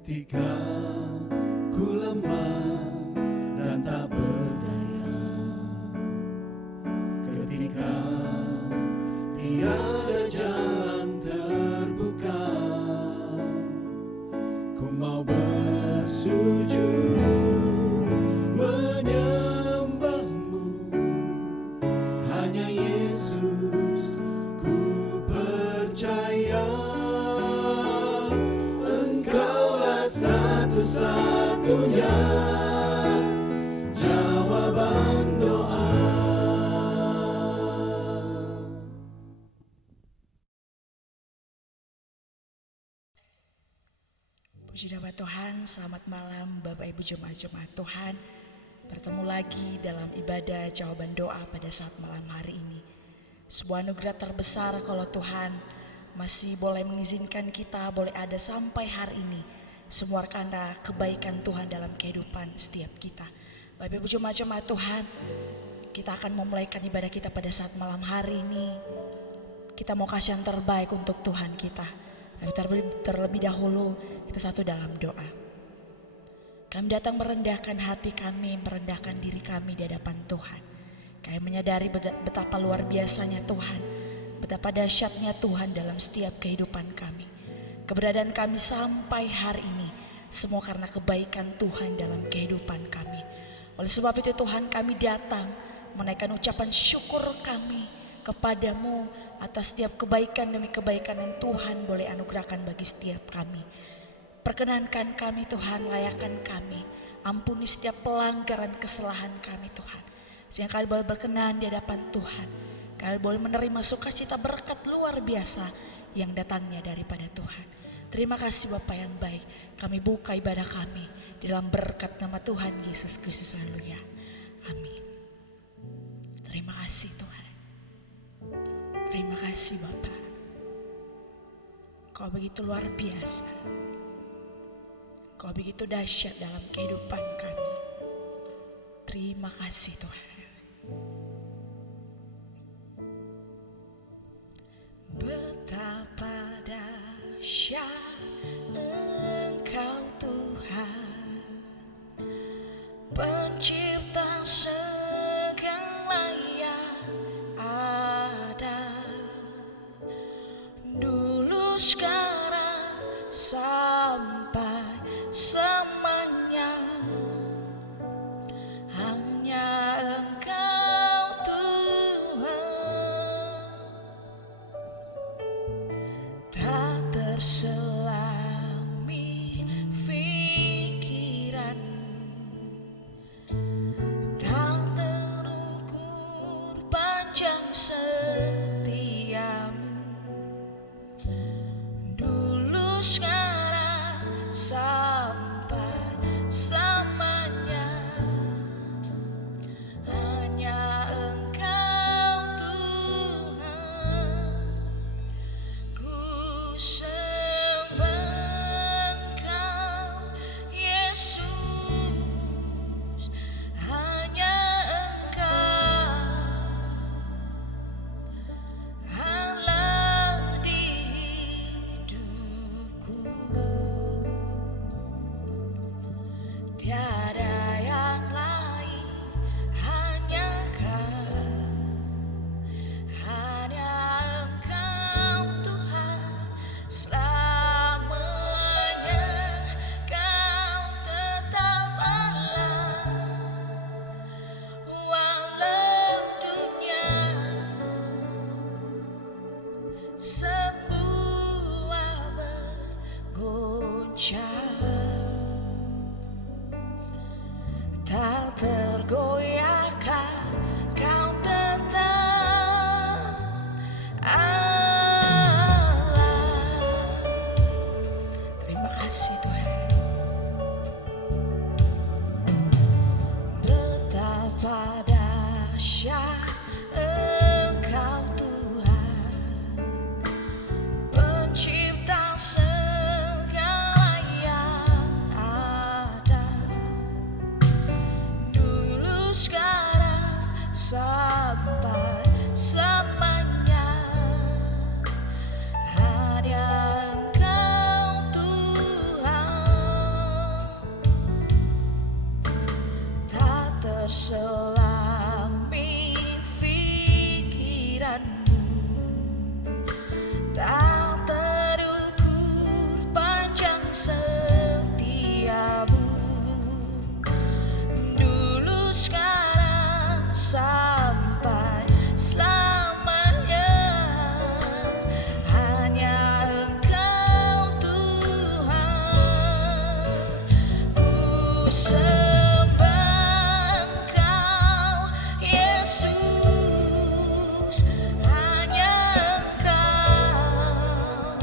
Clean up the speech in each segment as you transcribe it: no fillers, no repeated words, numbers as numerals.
Ketika ku lemah dan tak berdaya, ketika tiada jalan terbuka, ku mau bersujud menyembahmu. Hanya Yesus ku percaya, Engkaulah satu-satunya jawaban doa. Puji nama Tuhan, selamat malam Bapak Ibu Jemaat-Jemaat Tuhan. Bertemu lagi dalam ibadah jawaban doa pada saat malam hari ini. Sebuah anugerah terbesar kalau Tuhan masih boleh mengizinkan kita boleh ada sampai hari ini. Semua karena kebaikan Tuhan dalam kehidupan setiap kita. Bapak Ibu Jemaat-Jemaat Tuhan, kita akan memulaikan ibadah kita pada saat malam hari ini. Kita mau kasih yang terbaik untuk Tuhan kita. Tapi terlebih dahulu kita satu dalam doa. Kami datang merendahkan hati kami, merendahkan diri kami di hadapan Tuhan. Kami menyadari betapa luar biasanya Tuhan, betapa dahsyatnya Tuhan dalam setiap kehidupan kami. Keberadaan kami sampai hari ini semua karena kebaikan Tuhan dalam kehidupan kami. Oleh sebab itu Tuhan, kami datang menaikkan ucapan syukur kami kepadamu atas setiap kebaikan demi kebaikan yang Tuhan boleh anugerahkan bagi setiap kami. Perkenankan kami Tuhan, layakan kami, ampuni setiap pelanggaran kesalahan kami Tuhan, sehingga kami boleh berkenan di hadapan Tuhan. Kami boleh menerima sukacita berkat luar biasa yang datangnya daripada Tuhan. Terima kasih Bapa yang baik, kami buka ibadah kami di dalam berkat nama Tuhan Yesus Kristus. Haleluya, amin. Terima kasih Tuhan. Terima kasih Bapa. Kau begitu luar biasa. Kau begitu dahsyat dalam kehidupan kami. Terima kasih Tuhan. Betapa dahsyat Engkau Tuhan, Pencipta segala yang ada, dulu sekarang sampai selamanya. Hanya Engkau Tuhan, tak terselami pikiranmu, tak terukur panjang setiamu, dulu sekarang sampai selamanya. Hanya Engkau Tuhan, ku sembah Engkau Yesus. Hanya Engkau Allah di hidupku, tiada yang lain, hanya Kau, hanya Engkau Tuhan. Selamanya Kau tetap Allah, walau dunia semua bergoncang, tak tergoyahkan Kau tetap Allah. Terima kasih Tuhan. Betapa dahsyat Engkau Tuhan, Pencipta segala yang ada, dulu sekarang sampai selamanya. Hanya Engkau Tuhan, selami pikiranmu, tak terukur panjang setiamu, dulu sekarang sampai selamanya. Hanya Engkau Tuhan, ku sembah Engkau Yesus, hanya Engkau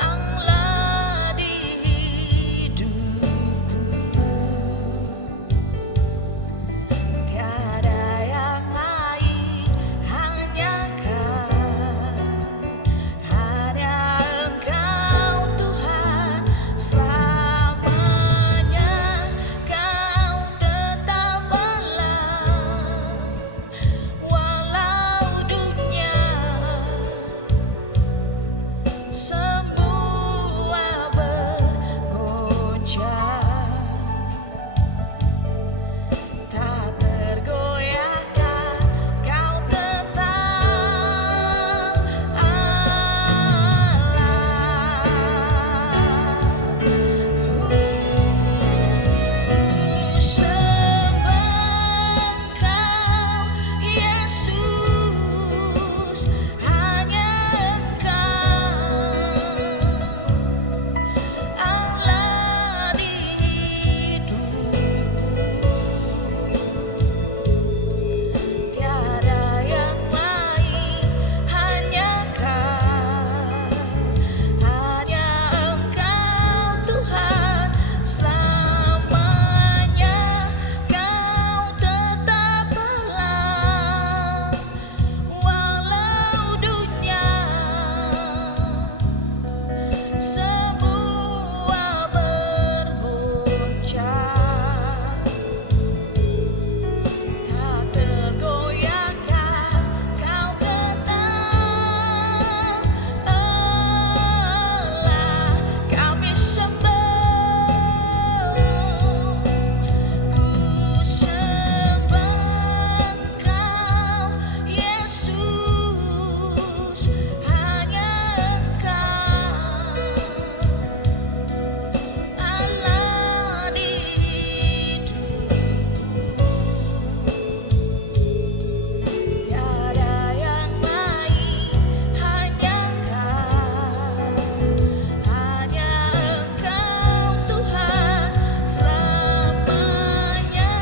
Allah di hidupku, tiada yang lain, hanya Engkau Tuhan selamanya. Kau tetap Allah walau dunia semua bergoncang, tak tergoyahkan. Kau tetap Allah. Ku sembah Engkau Yesus, hanya Engkau Allah di hidupku, tiada yang lain, hanya Engkau Tuhan selamanya. Kau tetap Allah walau dunia semua bergoncang, tak tergoyahkan. Kau tetap Allah. Kami sembah, ku sembah Engkau Yesus, hanya Engkau Allah di hidupku, tiada yang lain, hanya Engkau Tuhan selamanya.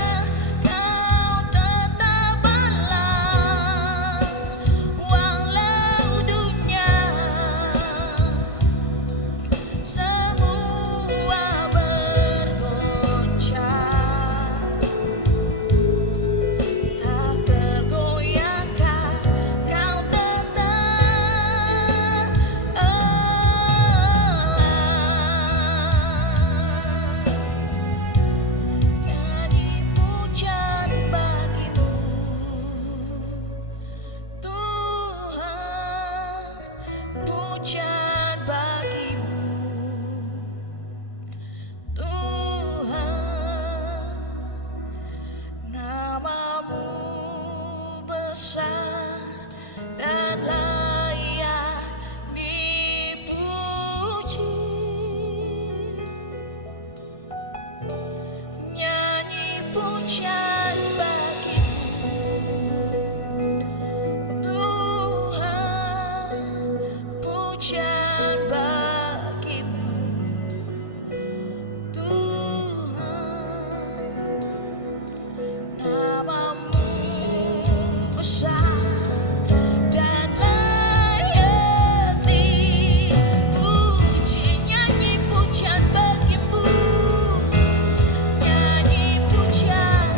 Kau tetap Allah walau dunia semua bergoncang, tak tergoyahkan. Kau tetap Allah. Nyanyi pujian bagimu Tuhan, pujian bagimu Tuhan. Namamu besar dan layak dipuji. Nyanyi pujian bagimu Tuhan, pujian bagimu Tuhan. Namamu besar dan layak dipuji. Nyanyi pujian bagimu, nyanyi pujian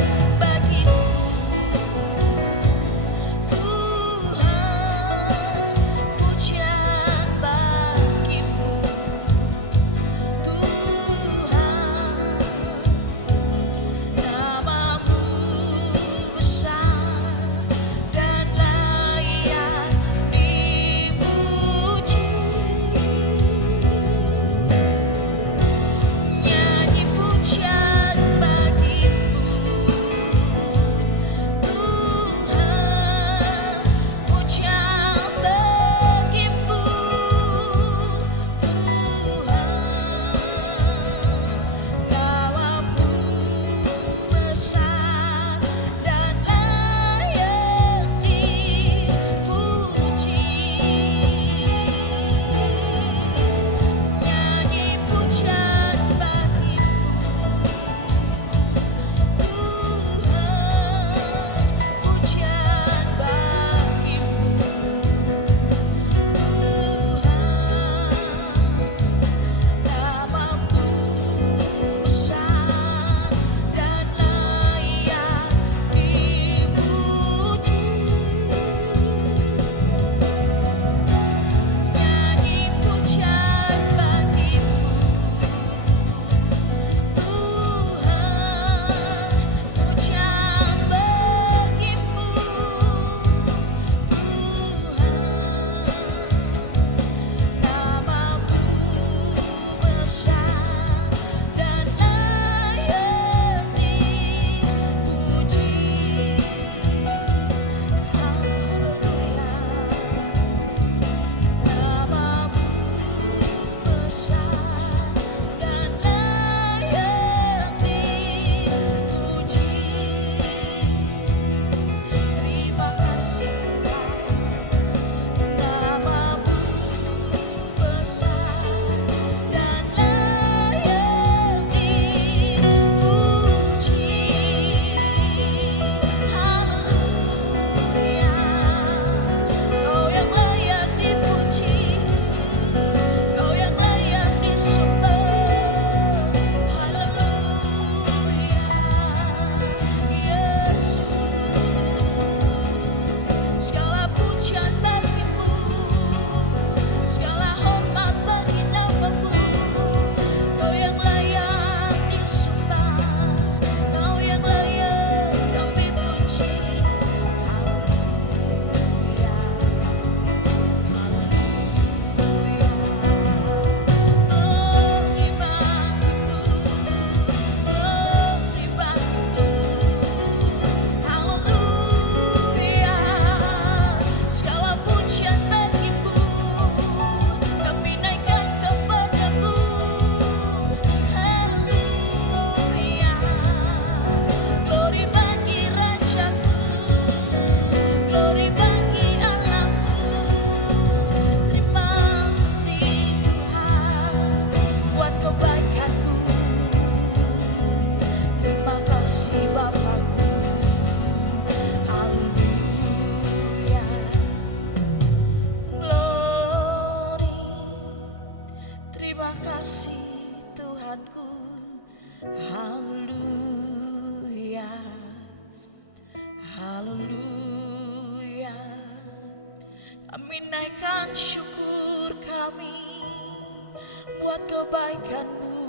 kebaikan-Mu.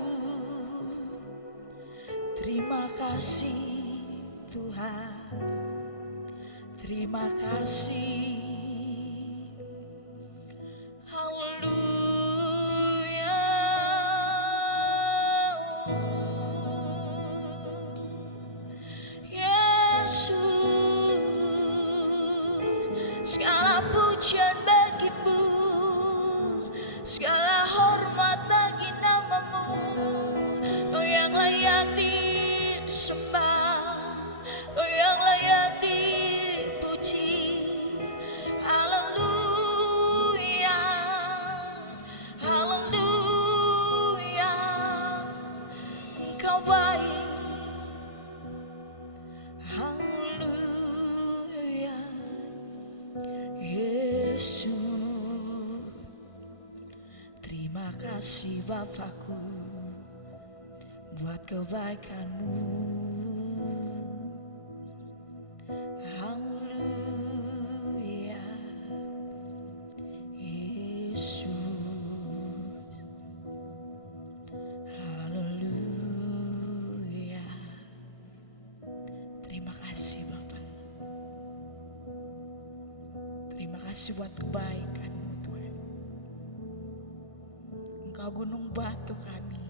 Terima kasih Tuhan, terima kasih. Haleluya. Yesus, segala pujian bagi-Mu, segala hormat bagi nama-Mu. Kau yang layak disembah, Kau yang layak dipuji. Haleluya, haleluya. Engkau baik. Haleluya. Yesus, terima kasih Bapakku buat kebaikan-Mu. Haleluya. Yesus, haleluya. Terima kasih Bapak. Terima kasih buat kebaikan-Mu Tuhan. Engkau gunung batu kami.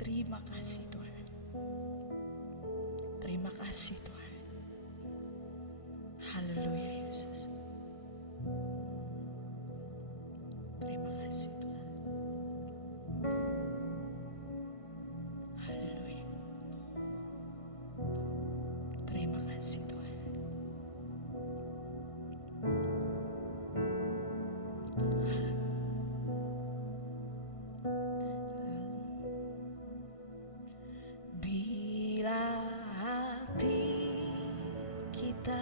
Terima kasih Tuhan. Terima kasih Tuhan. Haleluya Yesus. Terima kasih Tuhan. Haleluya. Terima kasih Tuhan. Bila hati kita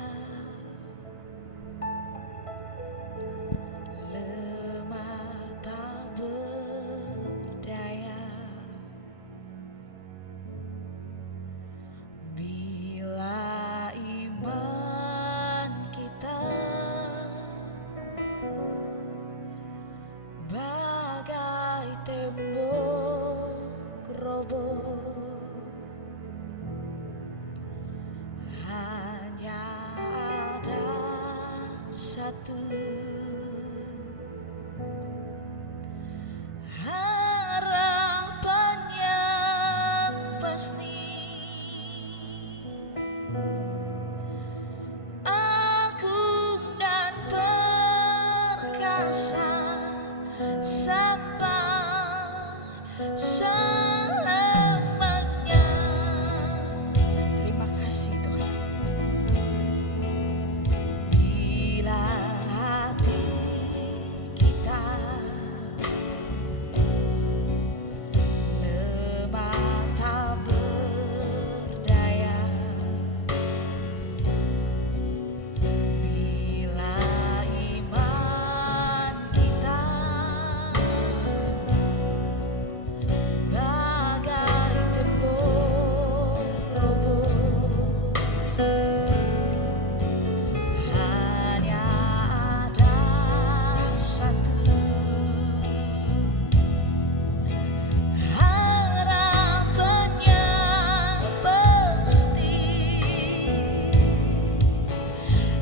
lemah tak berdaya, bila iman kita bagai tembok roboh, hanya ada satu harapan yang pasti. Agung dan perkasa sampai selamanya. Terima kasih Tuhan. Bila hati kita lemah tak berdaya, bila iman kita bagai tembok roboh, hanya ada satu harapan yang pasti.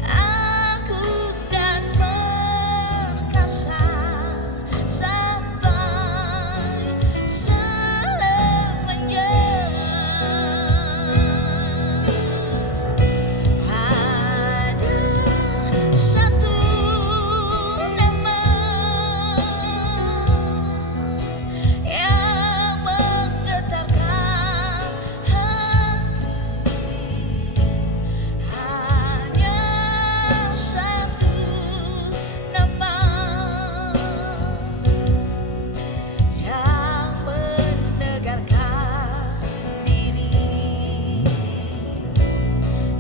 Agung dan perkasa sampai selamanya. Hanya satu nama yang menggetarkan hati. Hanya satu nama yang menegarkan diri.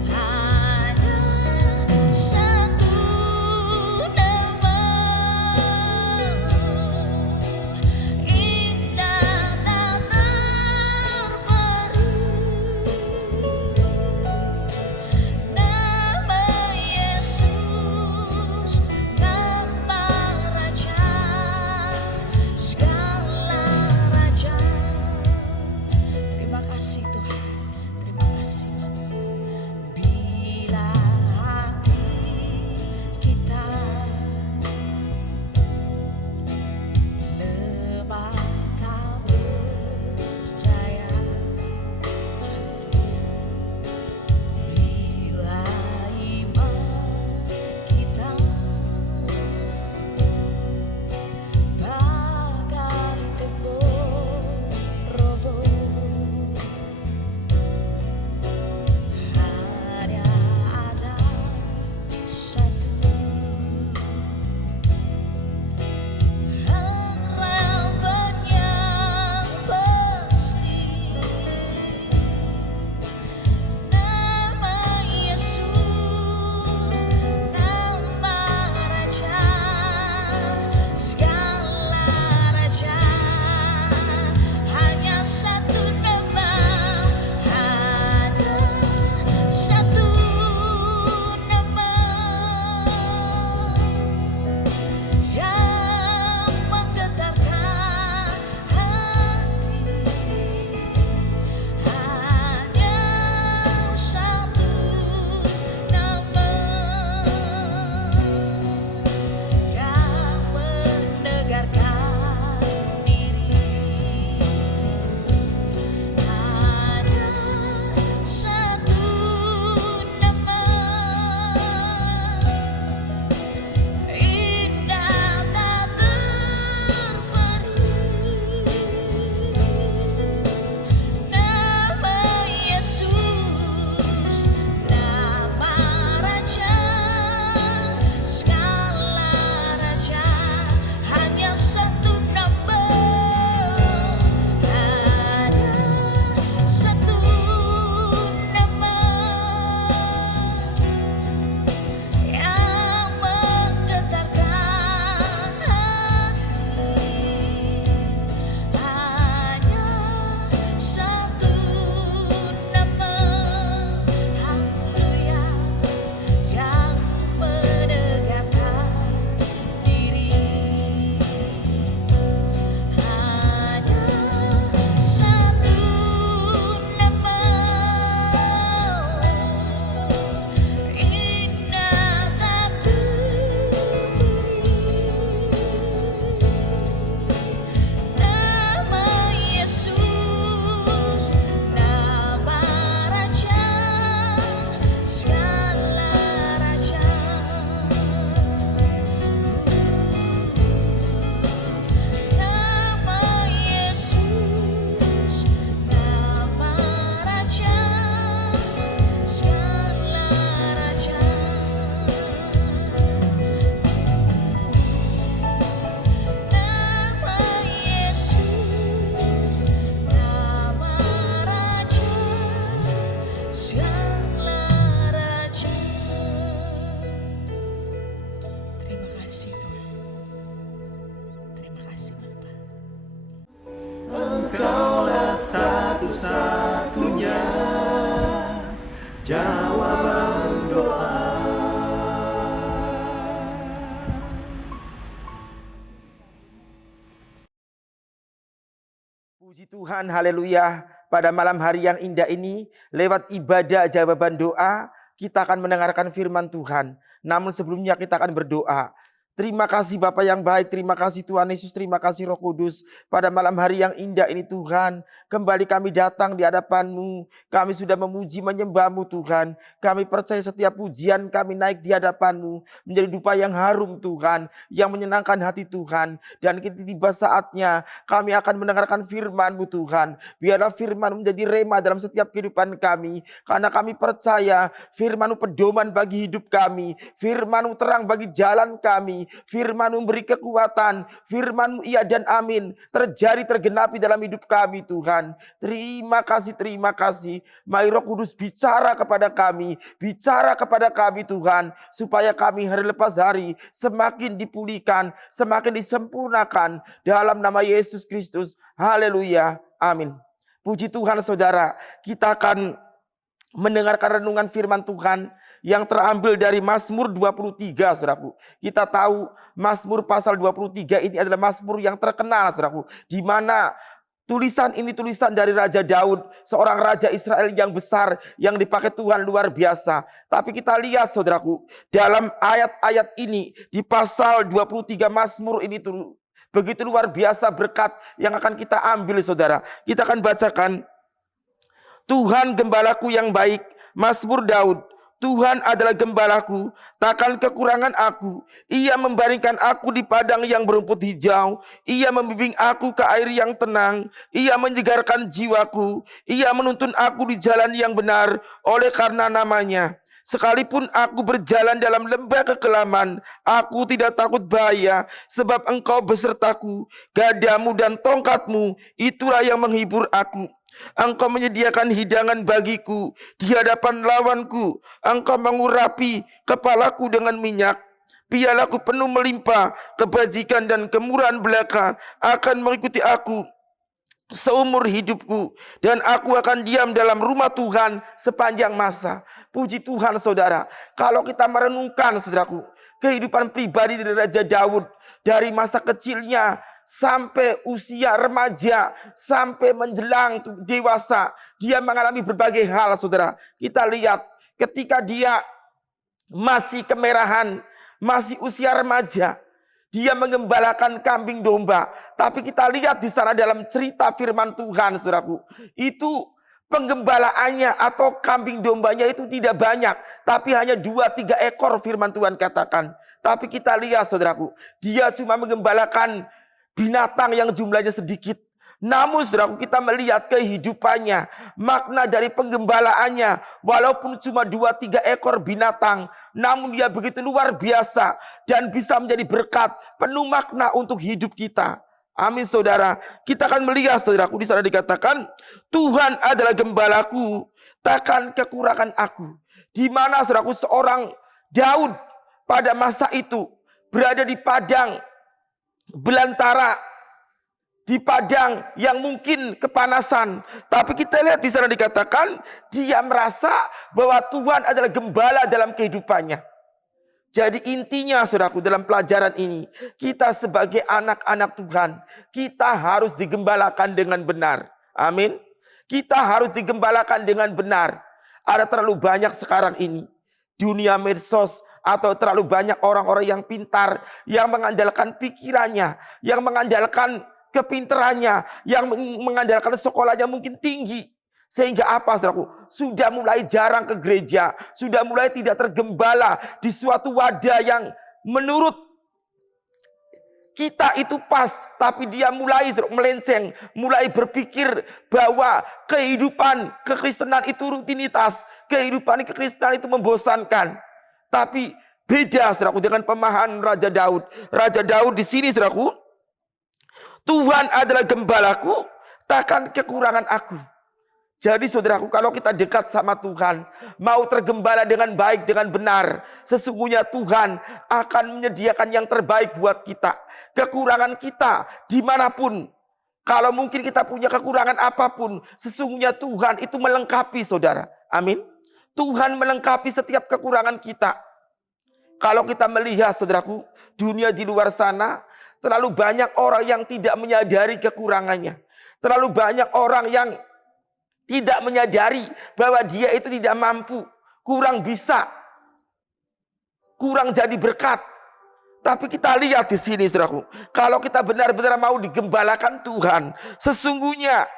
Hanya satu segala raja. Nama Yesus, nama raja, segala raja. Nama Yesus, nama raja, segala raja. Terima kasih Tuhan. Terima kasih Bapa. Engkaulah satu-satunya jawaban doa. Puji Tuhan, haleluya. Pada malam hari yang indah ini, lewat ibadah jawaban doa, kita akan mendengarkan firman Tuhan. Namun sebelumnya kita akan berdoa. Terima kasih Bapa yang baik, terima kasih Tuhan Yesus, terima kasih Roh Kudus. Pada malam hari yang indah ini Tuhan, kembali kami datang di hadapan-Mu. Kami sudah memuji menyembah-Mu Tuhan. Kami percaya setiap pujian kami naik di hadapan-Mu menjadi dupa yang harum Tuhan, yang menyenangkan hati Tuhan. Dan kita tiba saatnya kami akan mendengarkan firman-Mu Tuhan. Biarlah firman menjadi rema dalam setiap kehidupan kami. Karena kami percaya firman-Mu pedoman bagi hidup kami. Firman-Mu terang bagi jalan kami. Firman-Mu memberi kekuatan. Firman-Mu iya dan amin terjadi tergenapi dalam hidup kami Tuhan. Terima kasih, terima kasih. Mari Roh Kudus bicara kepada kami. Bicara kepada kami Tuhan. Supaya kami hari lepas hari semakin dipulihkan, semakin disempurnakan. Dalam nama Yesus Kristus. Haleluya. Amin. Puji Tuhan saudara. Kita akan mendengarkan renungan firman Tuhan yang terambil dari Mazmur 23 saudaraku. Kita tahu Mazmur pasal 23 ini adalah Mazmur yang terkenal saudaraku, di mana tulisan ini tulisan dari Raja Daud, seorang raja Israel yang besar yang dipakai Tuhan luar biasa. Tapi kita lihat saudaraku, dalam ayat-ayat ini di pasal 23 Mazmur ini tuh begitu luar biasa berkat yang akan kita ambil saudara. Kita akan bacakan. Tuhan gembalaku yang baik, Mazmur Daud. Tuhan adalah gembalaku, takkan kekurangan aku. Ia membaringkan aku di padang yang berumput hijau. Ia membimbing aku ke air yang tenang. Ia menyegarkan jiwaku. Ia menuntun aku di jalan yang benar oleh karena namanya. Sekalipun aku berjalan dalam lembah kekelaman, aku tidak takut bahaya, sebab Engkau besertaku. Gadamu dan tongkatmu, itulah yang menghibur aku. Engkau menyediakan hidangan bagiku di hadapan lawanku. Engkau mengurapi kepalaku dengan minyak. Pialaku penuh melimpah, kebajikan dan kemurahan belaka akan mengikuti aku seumur hidupku, dan aku akan diam dalam rumah Tuhan sepanjang masa. Puji Tuhan saudara. Kalau kita merenungkan saudaraku, kehidupan pribadi dari Raja Daud, dari masa kecilnya sampai usia remaja, sampai menjelang dewasa, dia mengalami berbagai hal saudara. Kita lihat ketika dia masih kemerahan, masih usia remaja, dia mengembalakan kambing domba. Tapi kita lihat di sana dalam cerita firman Tuhan saudaraku, itu penggembalaannya atau kambing dombanya itu tidak banyak, tapi hanya 2-3 ekor firman Tuhan katakan. Tapi kita lihat saudaraku, dia cuma menggembalakan binatang yang jumlahnya sedikit. Namun saudaraku, kita melihat kehidupannya, makna dari penggembalaannya, walaupun cuma 2-3 ekor binatang, namun dia begitu luar biasa dan bisa menjadi berkat, penuh makna untuk hidup kita. Amin saudara. Kita akan melihat saudaraku, di sana dikatakan Tuhan adalah gembalaku, takkan kekurangan aku. Di mana saudaraku, seorang Daud pada masa itu berada di padang belantara, di padang yang mungkin kepanasan. Tapi kita lihat di sana dikatakan dia merasa bahwa Tuhan adalah gembala dalam kehidupannya. Jadi intinya saudaraku, dalam pelajaran ini, kita sebagai anak-anak Tuhan, kita harus digembalakan dengan benar. Amin. Kita harus digembalakan dengan benar. Ada terlalu banyak sekarang ini dunia medsos, atau terlalu banyak orang-orang yang pintar, yang mengandalkan pikirannya, yang mengandalkan kepintarannya, yang mengandalkan sekolahnya mungkin tinggi. Sehingga apa saudaraku? Sudah mulai jarang ke gereja. Sudah mulai tidak tergembala di suatu wadah yang menurut kita itu pas. Tapi dia mulai melenceng. Mulai berpikir bahwa kehidupan kekristenan itu rutinitas. Kehidupan kekristenan itu membosankan. Tapi beda saudaraku dengan pemahaman Raja Daud. Raja Daud di sini saudaraku, Tuhan adalah gembalaku, takkan kekurangan aku. Jadi saudaraku, kalau kita dekat sama Tuhan, mau tergembala dengan baik, dengan benar, sesungguhnya Tuhan akan menyediakan yang terbaik buat kita. Kekurangan kita dimanapun, kalau mungkin kita punya kekurangan apapun, sesungguhnya Tuhan itu melengkapi saudara. Amin. Tuhan melengkapi setiap kekurangan kita. Kalau kita melihat saudaraku, dunia di luar sana, terlalu banyak orang yang tidak menyadari kekurangannya. Terlalu banyak orang yang tidak menyadari bahwa dia itu tidak mampu, kurang bisa, kurang jadi berkat. Tapi kita lihat di sini saudaraku, kalau kita benar-benar mau digembalakan Tuhan, sesungguhnya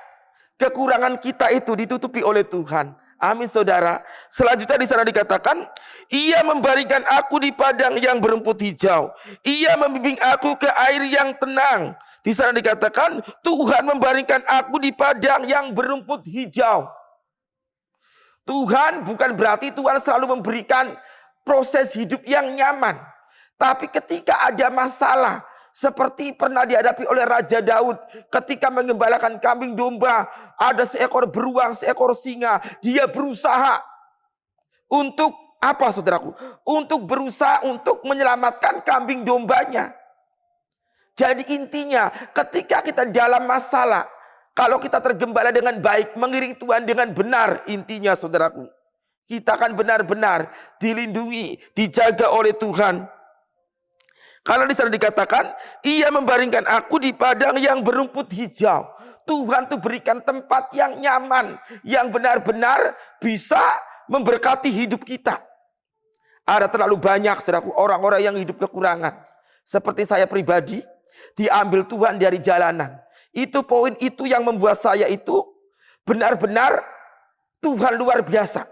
kekurangan kita itu ditutupi oleh Tuhan. Amin saudara. Selanjutnya di sana dikatakan, Ia membaringkan aku di padang yang berumput hijau. Ia membimbing aku ke air yang tenang. Di sana dikatakan, Tuhan membaringkan aku di padang yang berumput hijau. Tuhan bukan berarti Tuhan selalu memberikan proses hidup yang nyaman. Tapi ketika ada masalah, seperti pernah dihadapi oleh Raja Daud ketika mengembalakan kambing domba, ada seekor beruang, seekor singa. Dia berusaha untuk apa saudaraku? Untuk berusaha untuk menyelamatkan kambing dombanya. Jadi intinya ketika kita dalam masalah, kalau kita tergembala dengan baik, mengiring Tuhan dengan benar, intinya saudaraku, kita akan benar-benar dilindungi, dijaga oleh Tuhan. Karena di sana dikatakan, Ia membaringkan aku di padang yang berumput hijau. Tuhan tuh berikan tempat yang nyaman, yang benar-benar bisa memberkati hidup kita. Ada terlalu banyak saudaraku orang-orang yang hidup kekurangan. Seperti saya pribadi, diambil Tuhan dari jalanan. Itu poin itu yang membuat saya itu benar-benar Tuhan luar biasa.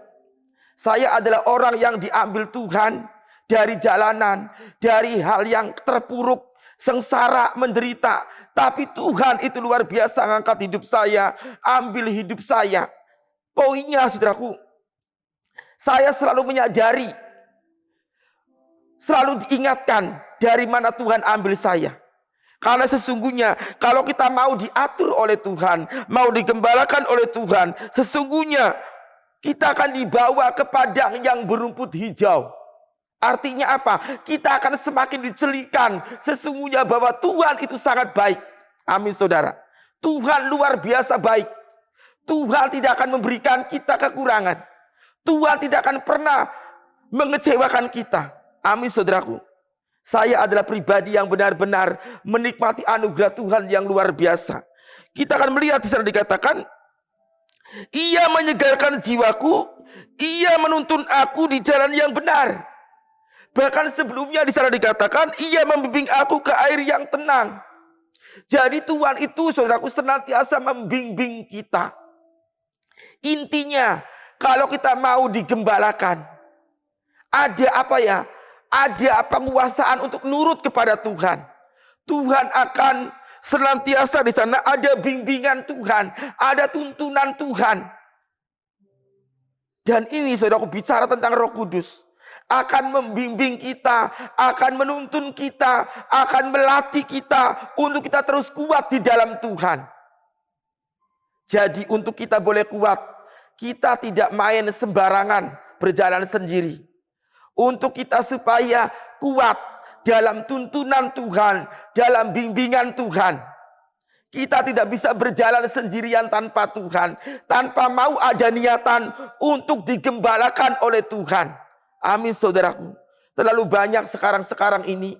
Saya adalah orang yang diambil Tuhan dari jalanan, dari hal yang terpuruk, sengsara, menderita. Tapi Tuhan itu luar biasa ngangkat hidup saya, ambil hidup saya. Poinnya saudaraku, saya selalu menyadari, selalu diingatkan dari mana Tuhan ambil saya. Karena sesungguhnya kalau kita mau diatur oleh Tuhan, mau digembalakan oleh Tuhan, sesungguhnya kita akan dibawa ke padang yang berumput hijau. Artinya apa? Kita akan semakin dicelikan sesungguhnya bahwa Tuhan itu sangat baik. Amin saudara. Tuhan luar biasa baik. Tuhan tidak akan memberikan kita kekurangan. Tuhan tidak akan pernah mengecewakan kita. Amin saudaraku. Saya adalah pribadi yang benar-benar menikmati anugerah Tuhan yang luar biasa. Kita akan melihat di sana dikatakan, Ia menyegarkan jiwaku, Ia menuntun aku di jalan yang benar. Bahkan sebelumnya di sana dikatakan, Ia membimbing aku ke air yang tenang. Jadi Tuhan itu saudaraku senantiasa membimbing kita. Intinya kalau kita mau digembalakan, ada apa ya? Ada penguasaan untuk nurut kepada Tuhan. Tuhan akan senantiasa di sana ada bimbingan Tuhan, ada tuntunan Tuhan. Dan ini saudaraku bicara tentang Roh Kudus. Akan membimbing kita, akan menuntun kita, akan melatih kita untuk kita terus kuat di dalam Tuhan. Jadi untuk kita boleh kuat, kita tidak main sembarangan berjalan sendiri. Untuk kita supaya kuat dalam tuntunan Tuhan, dalam bimbingan Tuhan. Kita tidak bisa berjalan sendirian tanpa Tuhan, tanpa mau ada niatan untuk digembalakan oleh Tuhan. Amin saudaraku. Terlalu banyak sekarang ini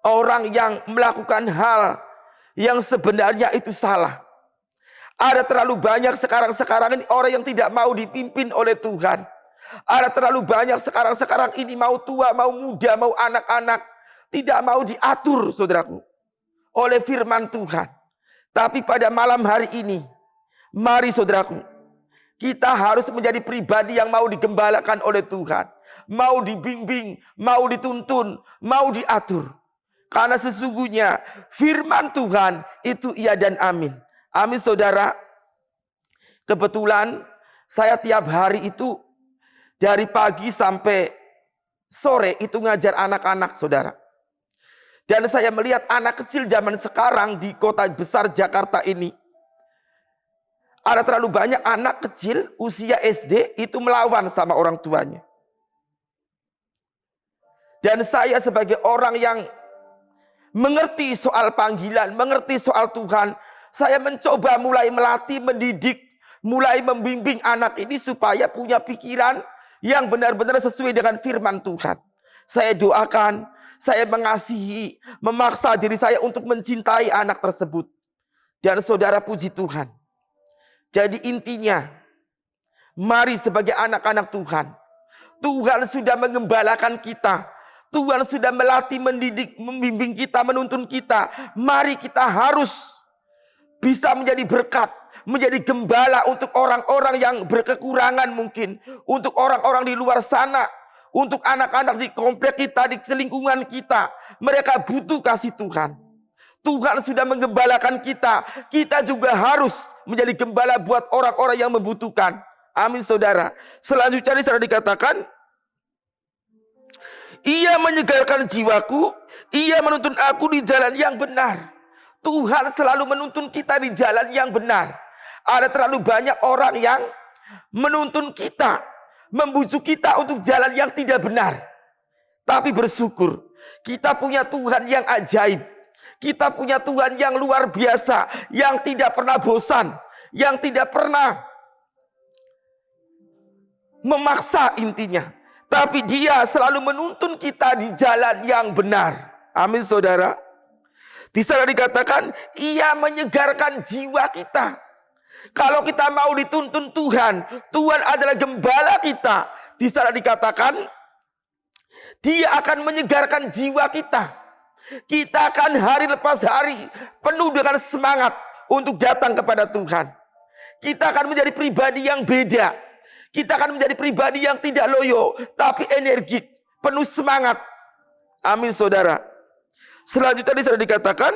orang yang melakukan hal yang sebenarnya itu salah. Ada terlalu banyak sekarang ini orang yang tidak mau dipimpin oleh Tuhan. Ada terlalu banyak sekarang ini mau tua, mau muda, mau anak-anak, tidak mau diatur saudaraku oleh firman Tuhan. Tapi pada malam hari ini Mari saudaraku, kita harus menjadi pribadi yang mau digembalakan oleh Tuhan. Mau dibimbing, mau dituntun, mau diatur. Karena sesungguhnya firman Tuhan itu iya dan amin. Amin saudara. Kebetulan saya tiap hari itu dari pagi sampai sore itu ngajar anak-anak saudara. Dan saya melihat anak kecil zaman sekarang di kota besar Jakarta ini. Ada terlalu banyak anak kecil usia SD itu melawan sama orang tuanya. Dan saya sebagai orang yang mengerti soal panggilan, mengerti soal Tuhan, saya mencoba mulai melatih, mendidik, mulai membimbing anak ini supaya punya pikiran yang benar-benar sesuai dengan firman Tuhan. Saya doakan, saya mengasihi, memaksa diri saya untuk mencintai anak tersebut. Dan saudara puji Tuhan. Jadi intinya, mari sebagai anak-anak Tuhan. Tuhan sudah mengembalakan kita. Tuhan sudah melatih, mendidik, membimbing kita, menuntun kita. Mari kita harus bisa menjadi berkat, menjadi gembala untuk orang-orang yang berkekurangan mungkin. Untuk orang-orang di luar sana. Untuk anak-anak di komplek kita, di selingkungan kita. Mereka butuh kasih Tuhan. Tuhan sudah menggembalakan kita. Kita juga harus menjadi gembala buat orang-orang yang membutuhkan. Amin saudara. Selanjutnya di sana dikatakan, Ia menyegarkan jiwaku, Ia menuntun aku di jalan yang benar. Tuhan selalu menuntun kita di jalan yang benar. Ada terlalu banyak orang yang menuntun kita, membujuk kita untuk jalan yang tidak benar. Tapi bersyukur, kita punya Tuhan yang ajaib. Kita punya Tuhan yang luar biasa, yang tidak pernah bosan, yang tidak pernah memaksa intinya. Tapi Dia selalu menuntun kita di jalan yang benar. Amin saudara. Di sana dikatakan, Ia menyegarkan jiwa kita. Kalau kita mau dituntun Tuhan, Tuhan adalah gembala kita. Di sana dikatakan, Dia akan menyegarkan jiwa kita. Kita akan hari lepas hari penuh dengan semangat untuk datang kepada Tuhan. Kita akan menjadi pribadi yang beda. Kita akan menjadi pribadi yang tidak loyo, tapi energik, penuh semangat. Amin saudara. Selanjutnya di sana dikatakan,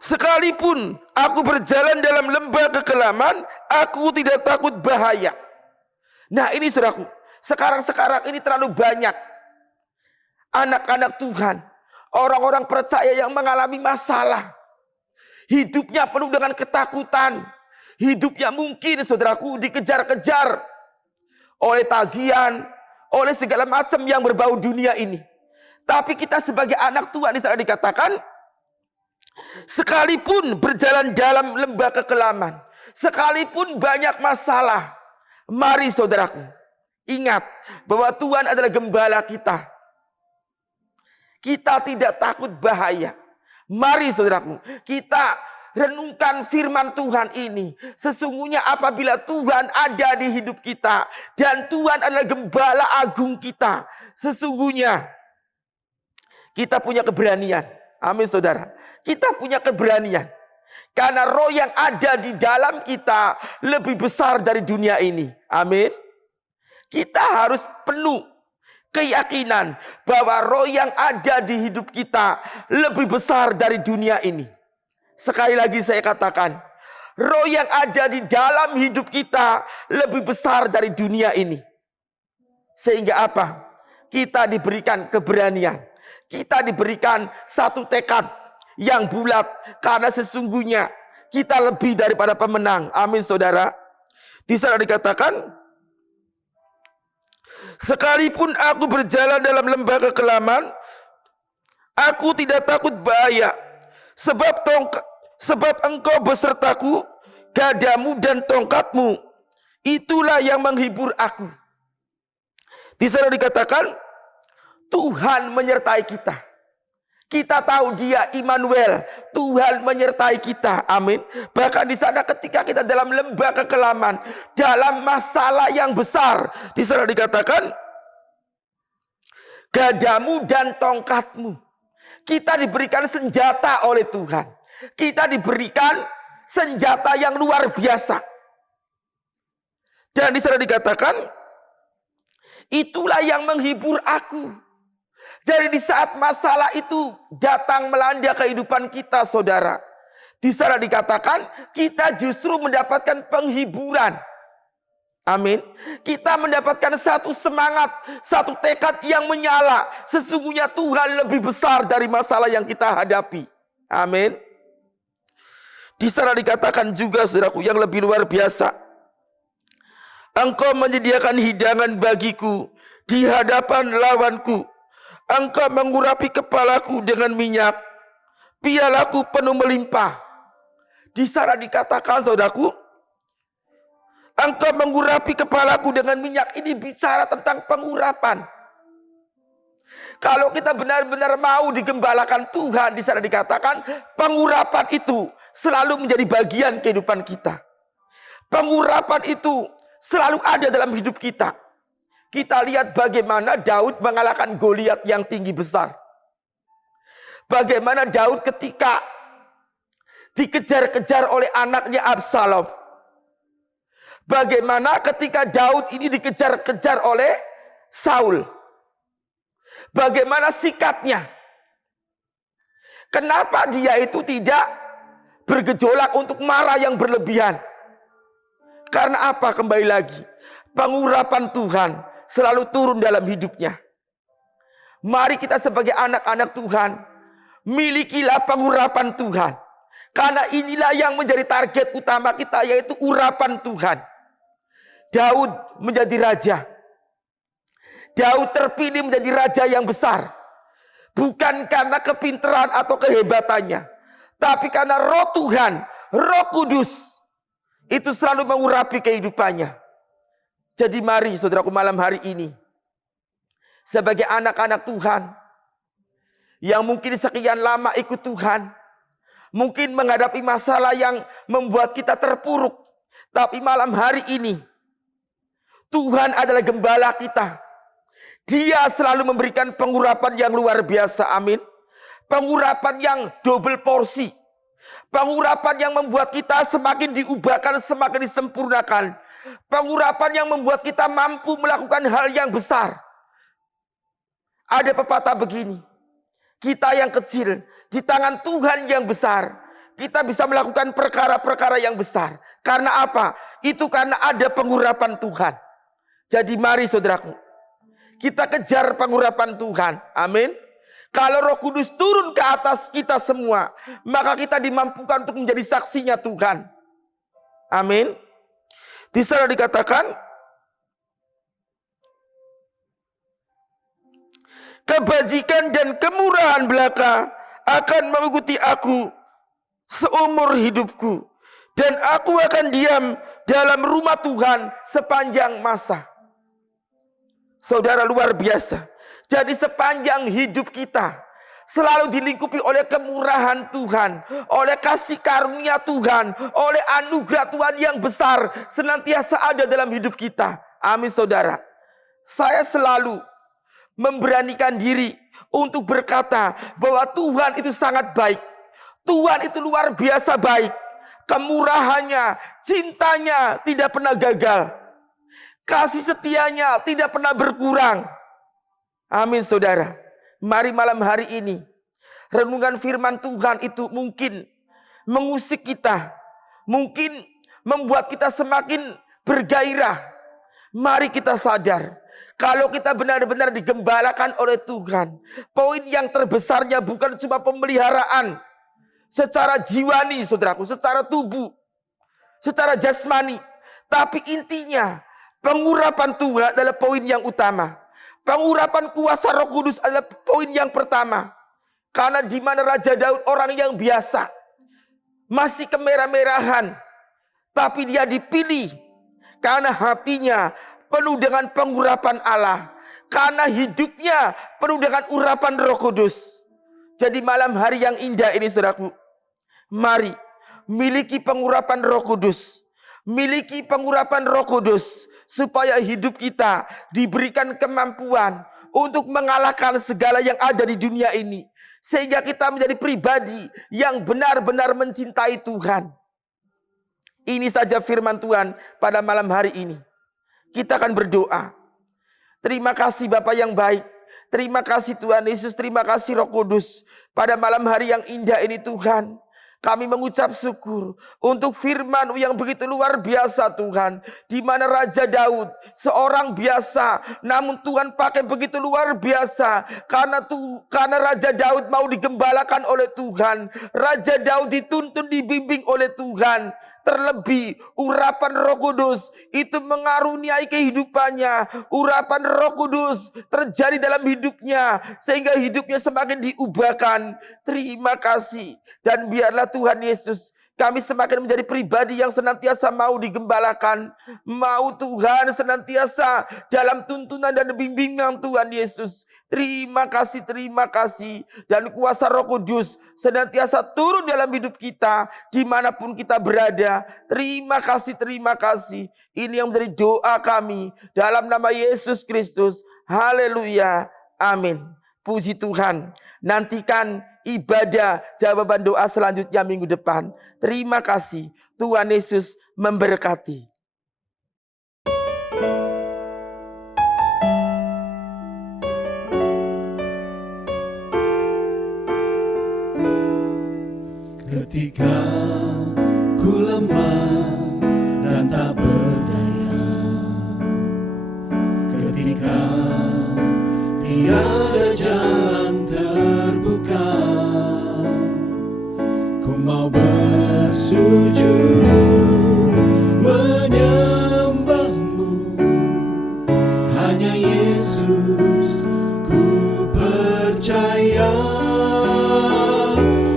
sekalipun aku berjalan dalam lembah kekelaman, aku tidak takut bahaya. Nah ini saudaraku, sekarang ini terlalu banyak anak-anak Tuhan, orang-orang percaya yang mengalami masalah. Hidupnya penuh dengan ketakutan. Hidupnya mungkin saudaraku dikejar-kejar oleh tagihan, oleh segala macam yang berbau dunia ini. Tapi kita sebagai anak Tuhan di sana dikatakan, sekalipun berjalan dalam lembah kekelaman, sekalipun banyak masalah, mari saudaraku, ingat bahwa Tuhan adalah gembala kita. Kita tidak takut bahaya. Mari saudaraku, kita renungkan firman Tuhan ini. Sesungguhnya apabila Tuhan ada di hidup kita, dan Tuhan adalah gembala agung kita, sesungguhnya kita punya keberanian. Amin saudara. Kita punya keberanian. Karena roh yang ada di dalam kita lebih besar dari dunia ini. Amin. Kita harus penuh keyakinan bahwa roh yang ada di hidup kita lebih besar dari dunia ini. Sekali lagi saya katakan, roh yang ada di dalam hidup kita lebih besar dari dunia ini. Sehingga apa? Kita diberikan keberanian. Kita diberikan satu tekad yang bulat. Karena sesungguhnya kita lebih daripada pemenang. Amin saudara. Di sana dikatakan, sekalipun aku berjalan dalam lembah kekelaman, aku tidak takut bahaya. Sebab engkau besertaku, gadamu dan tongkatmu, itulah yang menghibur aku. Di sana dikatakan, Tuhan menyertai kita. Kita tahu Dia Immanuel, Tuhan menyertai kita. Amin. Bahkan di sana ketika kita dalam lembah kekelaman, dalam masalah yang besar, di sana dikatakan, gadamu dan tongkatmu. Kita diberikan senjata oleh Tuhan. Kita diberikan senjata yang luar biasa. Dan di sana dikatakan, itulah yang menghibur aku. Jadi di saat masalah itu datang melanda kehidupan kita, saudara, di sana dikatakan kita justru mendapatkan penghiburan. Amin. Kita mendapatkan satu semangat, satu tekad yang menyala. Sesungguhnya Tuhan lebih besar dari masalah yang kita hadapi. Amin. Di sana dikatakan juga, saudaraku, yang lebih luar biasa. Engkau menyediakan hidangan bagiku di hadapan lawanku. Engkau mengurapi kepalaku dengan minyak, pialaku penuh melimpah. Di sana dikatakan, saudaraku, engkau mengurapi kepalaku dengan minyak. Ini bicara tentang pengurapan. Kalau kita benar-benar mau digembalakan Tuhan, di sana dikatakan pengurapan itu selalu menjadi bagian kehidupan kita. Pengurapan itu selalu ada dalam hidup kita. Kita lihat bagaimana Daud mengalahkan Goliat yang tinggi besar. Bagaimana Daud ketika dikejar-kejar oleh anaknya Absalom. Bagaimana ketika Daud ini dikejar-kejar oleh Saul. Bagaimana sikapnya. Kenapa dia itu tidak bergejolak untuk marah yang berlebihan. Karena apa? Kembali lagi, pengurapan Tuhan selalu turun dalam hidupnya. Mari kita sebagai anak-anak Tuhan, milikilah pengurapan Tuhan. Karena inilah yang menjadi target utama kita, yaitu urapan Tuhan. Daud menjadi raja. Daud terpilih menjadi raja yang besar. Bukan karena kepintaran atau kehebatannya, tapi karena roh Tuhan, Roh Kudus, itu selalu mengurapi kehidupannya. Jadi mari saudaraku, malam hari ini, sebagai anak-anak Tuhan, yang mungkin sekian lama ikut Tuhan, mungkin menghadapi masalah yang membuat kita terpuruk. Tapi malam hari ini, Tuhan adalah gembala kita. Dia selalu memberikan pengurapan yang luar biasa, amin. Pengurapan yang double porsi. Pengurapan yang membuat kita semakin diubahkan, semakin disempurnakan. Pengurapan yang membuat kita mampu melakukan hal yang besar. Ada pepatah begini, kita yang kecil di tangan Tuhan yang besar, kita bisa melakukan perkara-perkara yang besar. Karena apa? Itu karena ada pengurapan Tuhan. Jadi mari saudaraku, kita kejar pengurapan Tuhan. Amin. Kalau Roh Kudus turun ke atas kita semua, maka kita dimampukan untuk menjadi saksinya Tuhan. Amin. Di sana dikatakan, kebajikan dan kemurahan belaka akan mengikuti aku seumur hidupku, dan aku akan diam dalam rumah Tuhan sepanjang masa. Saudara, luar biasa. Jadi sepanjang hidup kita selalu dilingkupi oleh kemurahan Tuhan, oleh kasih karunia Tuhan, oleh anugerah Tuhan yang besar senantiasa ada dalam hidup kita. Amin saudara. Saya selalu memberanikan diri untuk berkata bahwa Tuhan itu sangat baik. Tuhan itu luar biasa baik. Kemurahannya, cintanya tidak pernah gagal. Kasih setianya tidak pernah berkurang. Amin saudara. Mari malam hari ini, renungan firman Tuhan itu mungkin mengusik kita, mungkin membuat kita semakin bergairah. Mari kita sadar, kalau kita benar-benar digembalakan oleh Tuhan, poin yang terbesarnya bukan cuma pemeliharaan secara jiwani saudaraku, secara tubuh, secara jasmani, tapi intinya pengurapan Tuhan adalah poin yang utama. Pengurapan kuasa Roh Kudus adalah poin yang pertama. Karena di mana Raja Daud orang yang biasa, masih kemerah-merahan, tapi dia dipilih karena hatinya penuh dengan pengurapan Allah, karena hidupnya penuh dengan urapan Roh Kudus. Jadi malam hari yang indah ini saudaraku, mari miliki pengurapan Roh Kudus. Miliki pengurapan Roh Kudus supaya hidup kita diberikan kemampuan untuk mengalahkan segala yang ada di dunia ini. sehingga kita menjadi pribadi yang benar-benar mencintai Tuhan. Ini saja firman Tuhan pada malam hari ini. Kita akan berdoa. Terima kasih Bapa yang baik. Terima kasih Tuhan Yesus, terima kasih Roh Kudus. Pada malam hari yang indah ini Tuhan, kami mengucap syukur untuk firman yang begitu luar biasa Tuhan. Di mana Raja Daud seorang biasa, namun Tuhan pakai begitu luar biasa. Karena Raja Daud mau digembalakan oleh Tuhan. Raja Daud dituntun, dibimbing oleh Tuhan. Terlebih urapan Roh Kudus itu mengaruniai kehidupannya. Urapan Roh Kudus terjadi dalam hidupnya sehingga hidupnya semakin diubahkan. Terima kasih. Dan biarlah Tuhan Yesus, kami semakin menjadi pribadi yang senantiasa mau digembalakan. Mau Tuhan senantiasa dalam tuntunan dan bimbingan Tuhan Yesus. Terima kasih, terima kasih. Dan kuasa Roh Kudus senantiasa turun dalam hidup kita dimanapun kita berada. Terima kasih, terima kasih. Ini yang menjadi doa kami dalam nama Yesus Kristus. Haleluya, amin. Puji Tuhan. Nantikan ibadah jawaban doa selanjutnya minggu depan. Terima kasih. Tuhan Yesus memberkati. Ketika ku lemah dan tak berdaya, ketika tiada jalan terbuka, ku mau bersujud menyembahmu. Hanya Yesus ku percaya,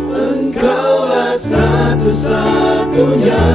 Engkaulah satu-satunya